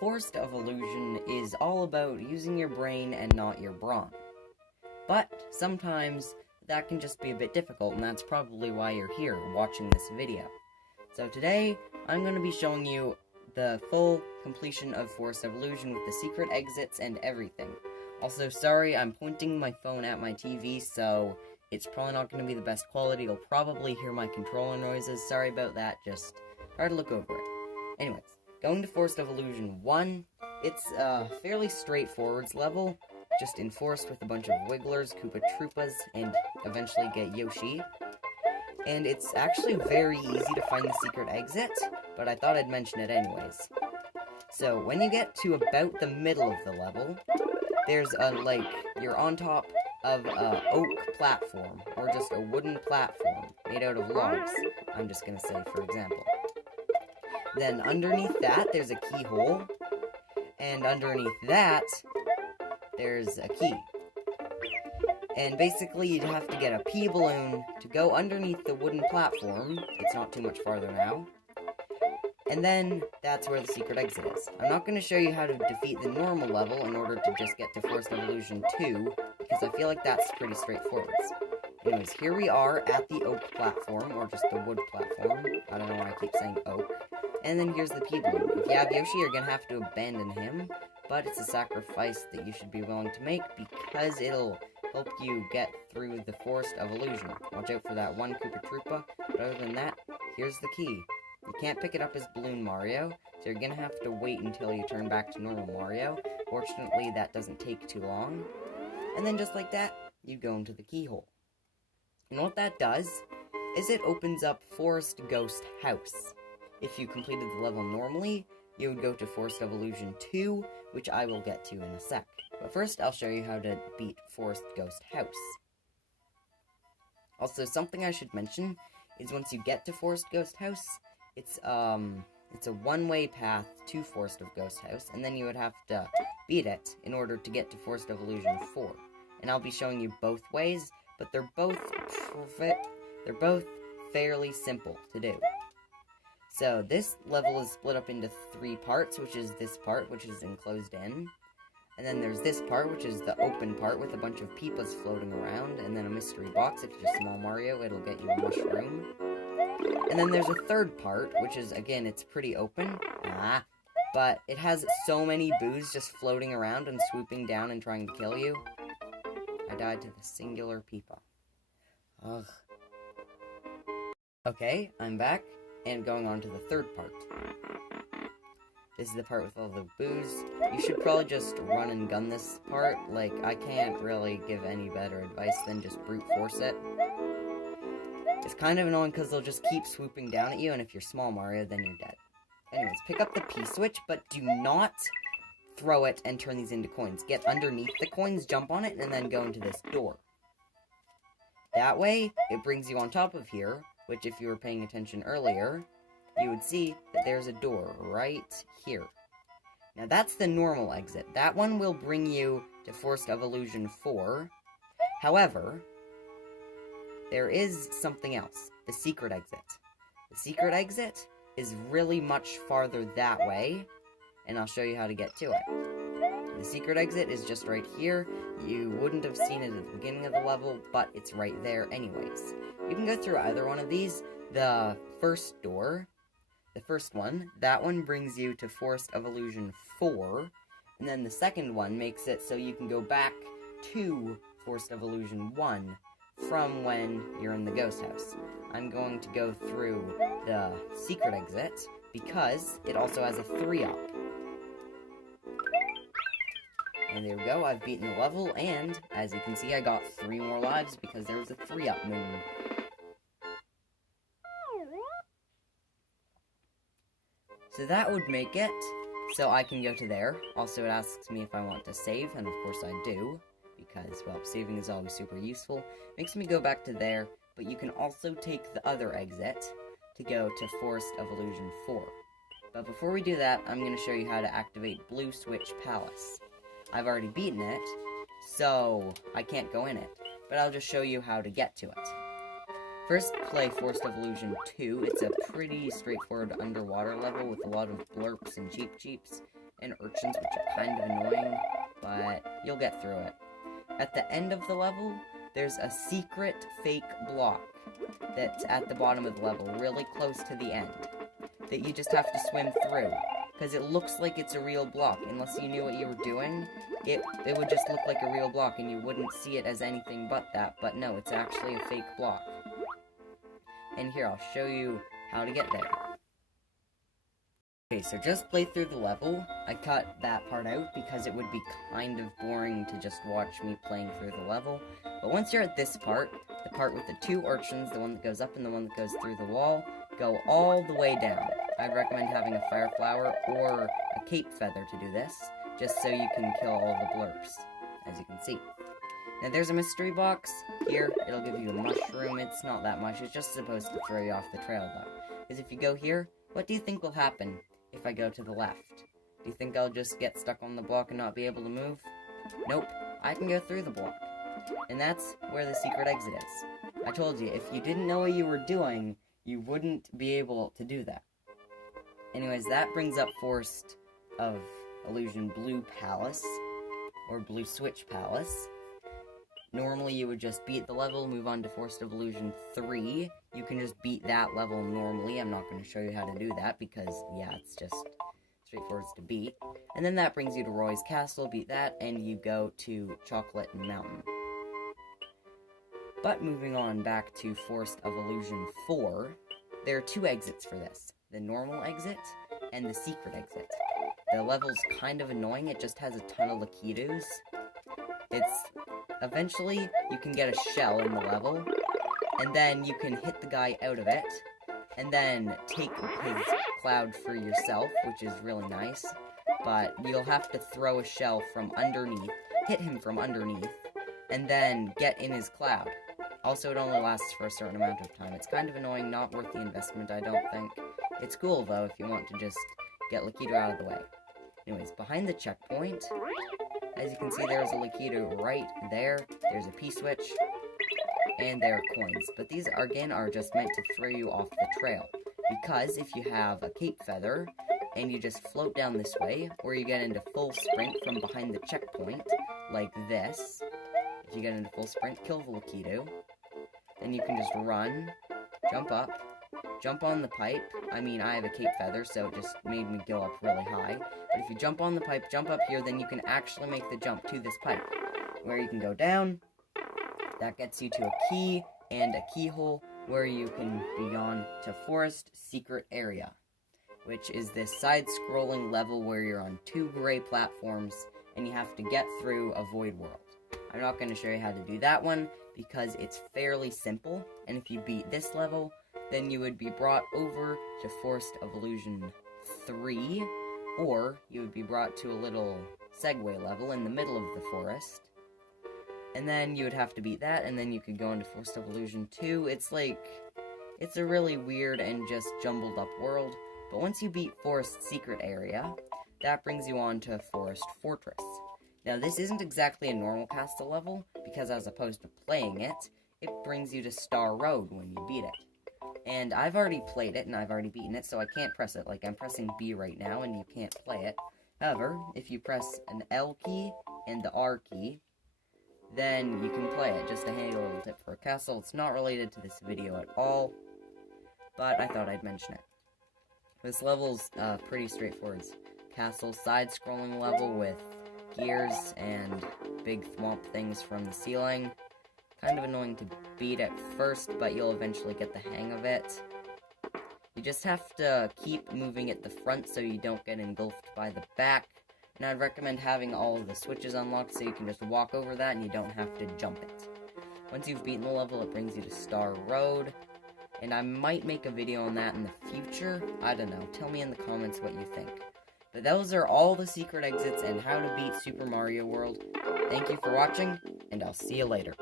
Forced Evolution is all about using your brain and not your brawn. But sometimes that can just be a bit difficult, and that's probably why you're here watching this video. So today, I'm going to be showing you the full completion of Forced Evolution with the secret exits and everything. Also, sorry, I'm pointing my phone at my TV, so it's probably not going to be the best quality. You'll probably hear my controller noises. Sorry about that, just try to look over it. Anyways, going to Forced Evolution 1, it's a fairly straightforward level, just enforced with a bunch of Wigglers, Koopa Troopas, and eventually get Yoshi. And it's actually very easy to find the secret exit, but I thought I'd mention it anyways. So, when you get to about the middle of the level, there's you're on top of a oak platform, or just a wooden platform made out of logs, I'm just gonna say, for example. Then underneath that, there's a keyhole, and underneath that, there's a key. And basically, you'd have to get a pea balloon to go underneath the wooden platform. It's not too much farther now. And then, that's where the secret exit is. I'm not going to show you how to defeat the normal level in order to just get to Forced Evolution 2, because I feel like that's pretty straightforward. Anyways, here we are at the oak platform, or just the wood platform. I don't know why I keep saying oak. And then here's the pea balloon. If you have Yoshi, you're going to have to abandon him, but it's a sacrifice that you should be willing to make, because it'll help you get through the Forced Evolution. Watch out for that one Koopa Troopa, but other than that, here's the key. You can't pick it up as Balloon Mario, so you're gonna have to wait until you turn back to normal Mario. Fortunately, that doesn't take too long. And then just like that, you go into the keyhole. And what that does is it opens up Forest Ghost House. If you completed the level normally, you would go to Forced Evolution 2, which I will get to in a sec. But first, I'll show you how to beat Forest Ghost House. Also, something I should mention is once you get to Forest Ghost House, it's a one-way path to Forest of Ghost House, and then you would have to beat it in order to get to Forced Evolution 4. And I'll be showing you both ways, but they're both fairly simple to do. So this level is split up into 3 parts, which is this part, which is enclosed in. And then there's this part, which is the open part with a bunch of peepas floating around, and then a mystery box. If you're Small Mario, it'll get you a mushroom. And then there's a third part, which is, again, it's pretty open, but it has so many boos just floating around and swooping down and trying to kill you. I died to the singular peepa. Ugh. Okay, I'm back, and going on to the third part. This is the part with all the boos. You should probably just run and gun this part. I can't really give any better advice than just brute force it. It's kind of annoying because they'll just keep swooping down at you, and if you're Small Mario, then you're dead. Anyways, pick up the P-switch, but do not throw it and turn these into coins. Get underneath the coins, jump on it, and then go into this door. That way, it brings you on top of here, which if you were paying attention earlier, you would see that there's a door right here. Now that's the normal exit. That one will bring you to Forced Evolution 4. However, there is something else. The secret exit. The secret exit is really much farther that way, and I'll show you how to get to it. The secret exit is just right here. You wouldn't have seen it at the beginning of the level, but it's right there anyways. You can go through either one of these. The first door, the first one, that one brings you to Forced Evolution 4, and then the second one makes it so you can go back to Forced Evolution 1 from when you're in the ghost house. I'm going to go through the secret exit because it also has a 3-up. And there we go, I've beaten the level, and as you can see, I got 3 more lives because there was a 3-up moon. So that would make it so I can go to there. Also, it asks me if I want to save, and of course I do, because, well, saving is always super useful. Makes me go back to there, but you can also take the other exit to go to Forced Evolution 4. But before we do that, I'm going to show you how to activate Blue Switch Palace. I've already beaten it, so I can't go in it, but I'll just show you how to get to it. First, play Forest of Illusion 2. It's a pretty straightforward underwater level with a lot of blurps and cheeps and urchins, which are kind of annoying, but you'll get through it. At the end of the level, there's a secret fake block that's at the bottom of the level, really close to the end, that you just have to swim through, because it looks like it's a real block. Unless you knew what you were doing, it would just look like a real block, and you wouldn't see it as anything but that, but no, it's actually a fake block. And here, I'll show you how to get there. Okay, so just play through the level. I cut that part out because it would be kind of boring to just watch me playing through the level. But once you're at this part, the part with the two urchins, the one that goes up and the one that goes through the wall, go all the way down. I'd recommend having a fire flower or a cape feather to do this, just so you can kill all the blurps, as you can see. Now there's a mystery box. Here, it'll give you a mushroom. It's not that much, it's just supposed to throw you off the trail though. Because if you go here, what do you think will happen if I go to the left? Do you think I'll just get stuck on the block and not be able to move? Nope, I can go through the block. And that's where the secret exit is. I told you, if you didn't know what you were doing, you wouldn't be able to do that. Anyways, that brings up Forest of Illusion Blue Palace, or Blue Switch Palace. Normally you would just beat the level, move on to Forest of Illusion 3. You can just beat that level normally. I'm not going to show you how to do that because, yeah, it's just straightforward to beat. And then that brings you to Roy's Castle, beat that, and you go to Chocolate Mountain. But moving on back to Forest of Illusion 4, there are two exits for this. The normal exit and the secret exit. The level's kind of annoying, it just has a ton of Lakitus. Eventually, you can get a shell in the level, and then you can hit the guy out of it, and then take his cloud for yourself, which is really nice, but you'll have to throw a shell from underneath, hit him from underneath, and then get in his cloud. Also, it only lasts for a certain amount of time. It's kind of annoying, not worth the investment, I don't think. It's cool, though, if you want to just get Lakitu out of the way. Anyways, behind the checkpoint, as you can see, there's a Lakitu right there. There's a P-switch, and there are coins. But these, again, are just meant to throw you off the trail. Because if you have a cape feather, and you just float down this way, or you get into full sprint from behind the checkpoint, like this. If you get into full sprint, kill the Lakitu. Then you can just run, jump up, jump on the pipe. I mean, I have a cape feather, so it just made me go up really high. But if you jump on the pipe, jump up here, then you can actually make the jump to this pipe, where you can go down. That gets you to a key and a keyhole, where you can be on to Forest Secret Area, which is this side-scrolling level where you're on two gray platforms, and you have to get through a void world. I'm not going to show you how to do that one, because it's fairly simple, and if you beat this level, then you would be brought over to Forest of Illusion 3, or you would be brought to a little Segway level in the middle of the forest, and then you would have to beat that, and then you could go into Forest of Illusion 2. It's a really weird and just jumbled up world, but once you beat Forest Secret Area, that brings you on to Forest Fortress. Now, this isn't exactly a normal castle level, because as opposed to playing it, it brings you to Star Road when you beat it. And I've already played it, and I've already beaten it, so I can't press it. Like, I'm pressing B right now, and you can't play it. However, if you press an L key and the R key, then you can play it. Just a handy little tip for a castle. It's not related to this video at all, but I thought I'd mention it. This level's pretty straightforward. Castle side-scrolling level with gears and big thwomp things from the ceiling. Kind of annoying to beat at first, but you'll eventually get the hang of it. You just have to keep moving at the front so you don't get engulfed by the back. And I'd recommend having all of the switches unlocked so you can just walk over that and you don't have to jump it. Once you've beaten the level, it brings you to Star Road. And I might make a video on that in the future. I don't know. Tell me in the comments what you think. But those are all the secret exits and how to beat Super Mario World. Thank you for watching, and I'll see you later.